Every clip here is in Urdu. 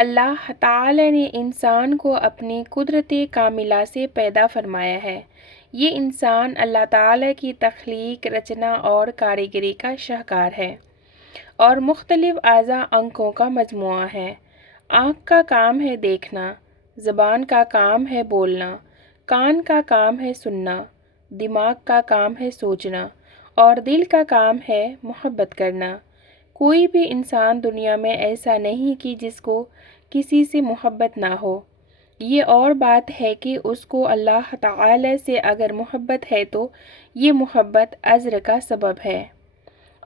اللہ تعالی نے انسان کو اپنی قدرت کاملہ سے پیدا فرمایا ہے۔ یہ انسان اللہ تعالی کی تخلیق، رچنا اور کاریگری کا شاہکار ہے اور مختلف اعضاء آنکھوں کا مجموعہ ہے۔ آنکھ کا کام ہے دیکھنا، زبان کا کام ہے بولنا، کان کا کام ہے سننا، دماغ کا کام ہے سوچنا اور دل کا کام ہے محبت کرنا۔ کوئی بھی انسان دنیا میں ایسا نہیں کہ جس کو کسی سے محبت نہ ہو۔ یہ اور بات ہے کہ اس کو اللہ تعالی سے اگر محبت ہے تو یہ محبت اجر کا سبب ہے،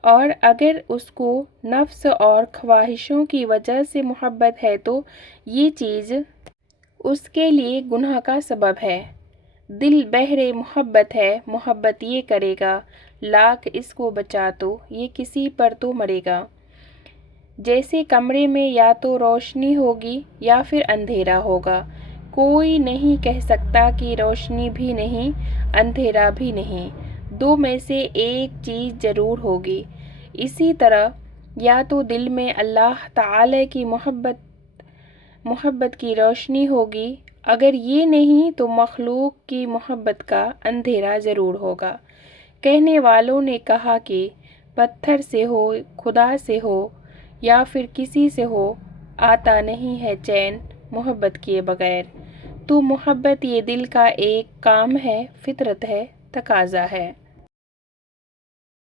اور اگر اس کو نفس اور خواہشوں کی وجہ سے محبت ہے تو یہ چیز اس کے لیے گناہ کا سبب ہے۔ دل بحر محبت ہے، محبت یہ کرے گا، لاکھ اس کو بچا تو یہ کسی پر تو مرے گا۔ جیسے کمرے میں یا تو روشنی ہوگی یا پھر اندھیرا ہوگا، کوئی نہیں کہہ سکتا کہ روشنی بھی نہیں اندھیرا بھی نہیں، دو میں سے ایک چیز ضرور ہوگی۔ اسی طرح یا تو دل میں اللہ تعالی کی محبت کی روشنی ہوگی، اگر یہ نہیں تو مخلوق کی محبت کا اندھیرا ضرور ہوگا۔ کہنے والوں نے کہا کہ پتھر سے ہو، خدا سے ہو یا پھر کسی سے ہو، آتا نہیں ہے چین محبت کیے بغیر۔ تو محبت یہ دل کا ایک کام ہے، فطرت ہے، تقاضا ہے۔